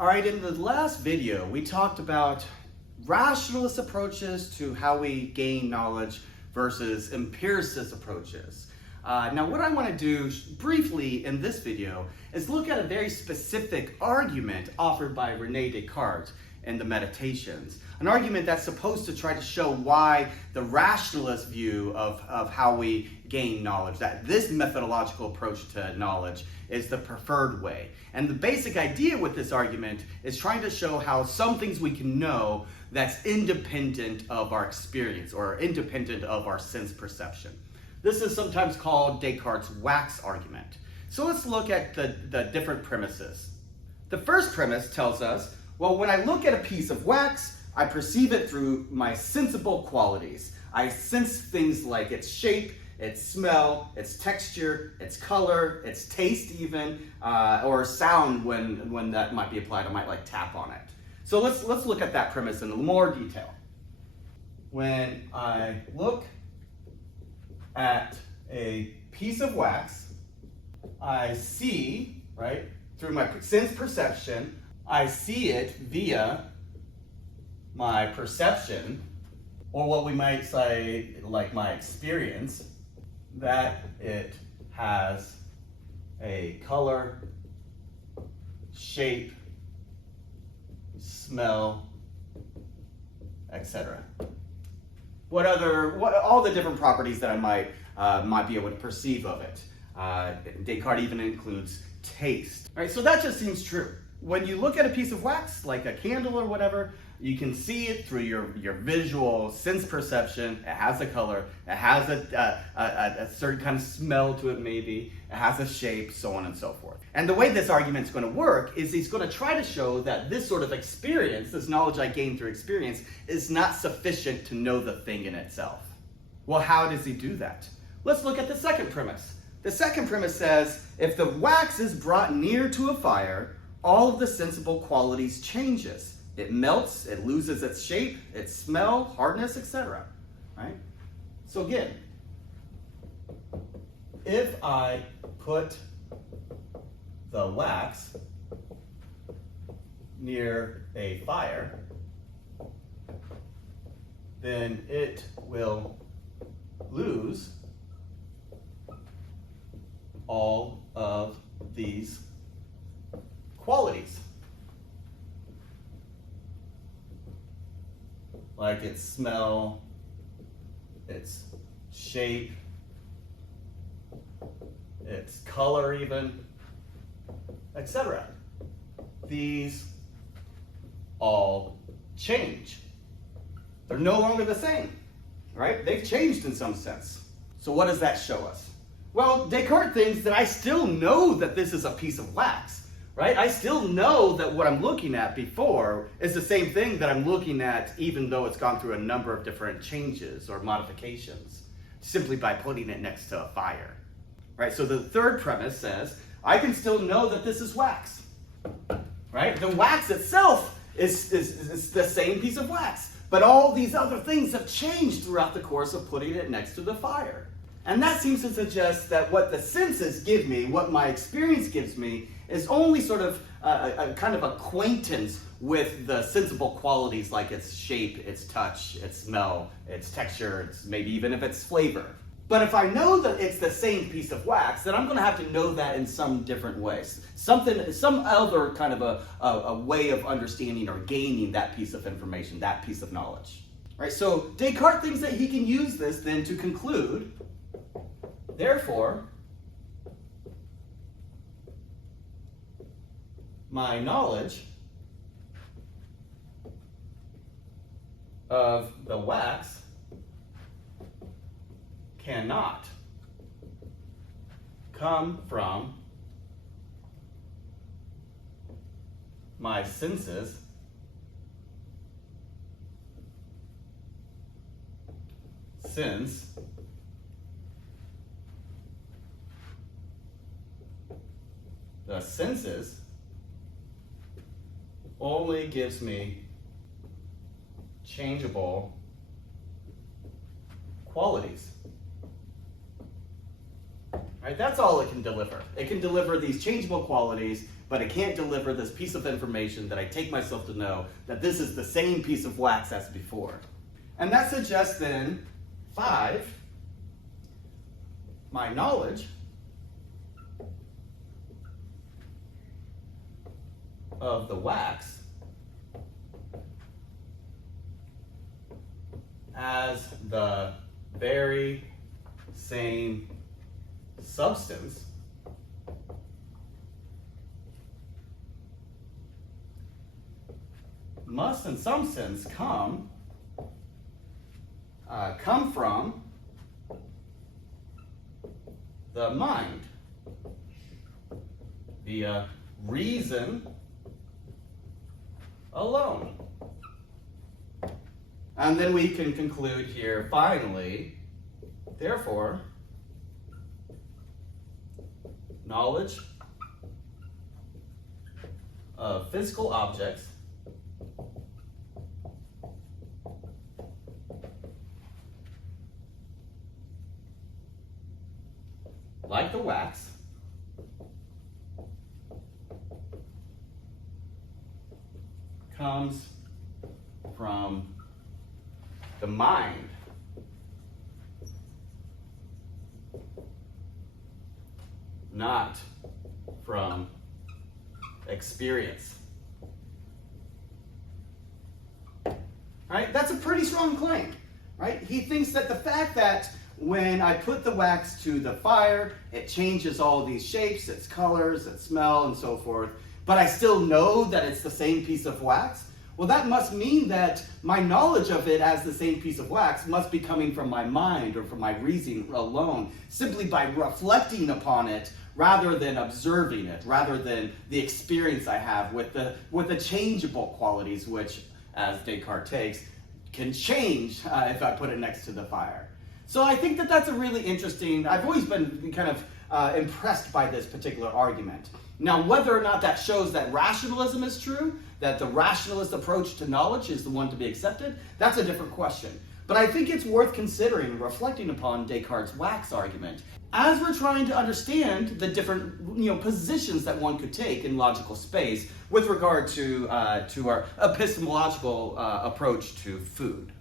All right, in the last video, we talked about rationalist approaches to how we gain knowledge versus empiricist approaches. Now, what I want to do briefly in this video is look at a very specific argument offered by René Descartes in the Meditations. An argument that's supposed to try to show why the rationalist view of how we gain knowledge, that this methodological approach to knowledge is the preferred way. And the basic idea with this argument is trying to show how some things we can know that's independent of our experience or independent of our sense perception. This is sometimes called Descartes' wax argument. So let's look at the different premises. The first premise tells us, well, when I look at a piece of wax, I perceive it through my sensible qualities. I sense things like its shape, its smell, its texture, its color, its taste even, or sound when that might be applied. I might like tap on it. So let's look at that premise in more detail. When I look at a piece of wax, I see, right, through my sense perception, I see it via my perception, or what we might say, like my experience, that it has a color, shape, smell, etc. All the different properties that I might be able to perceive of it. Descartes even includes taste. All right, so that just seems true. When you look at a piece of wax, like a candle or whatever, you can see it through your visual sense perception. It has a color, it has a certain kind of smell to it maybe, it has a shape, so on and so forth. And the way this argument's going to work is he's going to try to show that this sort of experience, this knowledge I gain through experience, is not sufficient to know the thing in itself. Well, how does he do that? Let's look at the second premise. The second premise says, if the wax is brought near to a fire, all of the sensible qualities changes. It melts, it loses its shape, its smell, hardness, etc. Right? So again, if I put the wax near a fire, then it will lose all of these qualities, like its smell, its shape, its color even, etc. These all change. They're no longer the same, right? They've changed in some sense. So what does that show us? Well, Descartes thinks that I still know that this is a piece of wax, right? I still know that what I'm looking at before is the same thing that I'm looking at, even though it's gone through a number of different changes or modifications, simply by putting it next to a fire, right? So the third premise says, I can still know that this is wax, right? The wax itself is the same piece of wax, but all these other things have changed throughout the course of putting it next to the fire. And that seems to suggest that what the senses give me, what my experience gives me, is only sort of a kind of acquaintance with the sensible qualities like its shape, its touch, its smell, its texture, maybe even if it's flavor. But if I know that it's the same piece of wax, then I'm going to have to know that in some different ways. Some other kind of a way of understanding or gaining that piece of information, that piece of knowledge. Right? So Descartes thinks that he can use this then to conclude, therefore, my knowledge of the wax cannot come from my senses since the senses only gives me changeable qualities. Right? That's all it can deliver. It can deliver these changeable qualities but it can't deliver this piece of information that I take myself to know that this is the same piece of wax as before. And that suggests then, 5, my knowledge of the wax as the very same substance must in some sense come from the mind via reason alone. And then we can conclude here finally, therefore, knowledge of physical objects like the wax comes from the mind, not from experience. Right? That's a pretty strong claim, right? He thinks that the fact that when I put the wax to the fire, it changes all these shapes, its colors, its smell, and so forth, but I still know that it's the same piece of wax. Well, that must mean that my knowledge of it as the same piece of wax must be coming from my mind or from my reason alone, simply by reflecting upon it rather than observing it, rather than the experience I have with the changeable qualities which, as Descartes takes, can change if I put it next to the fire. So I think that that's a really interesting, I've always been kind of impressed by this particular argument. Now, whether or not that shows that rationalism is true, that the rationalist approach to knowledge is the one to be accepted, that's a different question. But I think it's worth considering, reflecting upon Descartes' wax argument, as we're trying to understand the different positions that one could take in logical space with regard to our epistemological approach to food.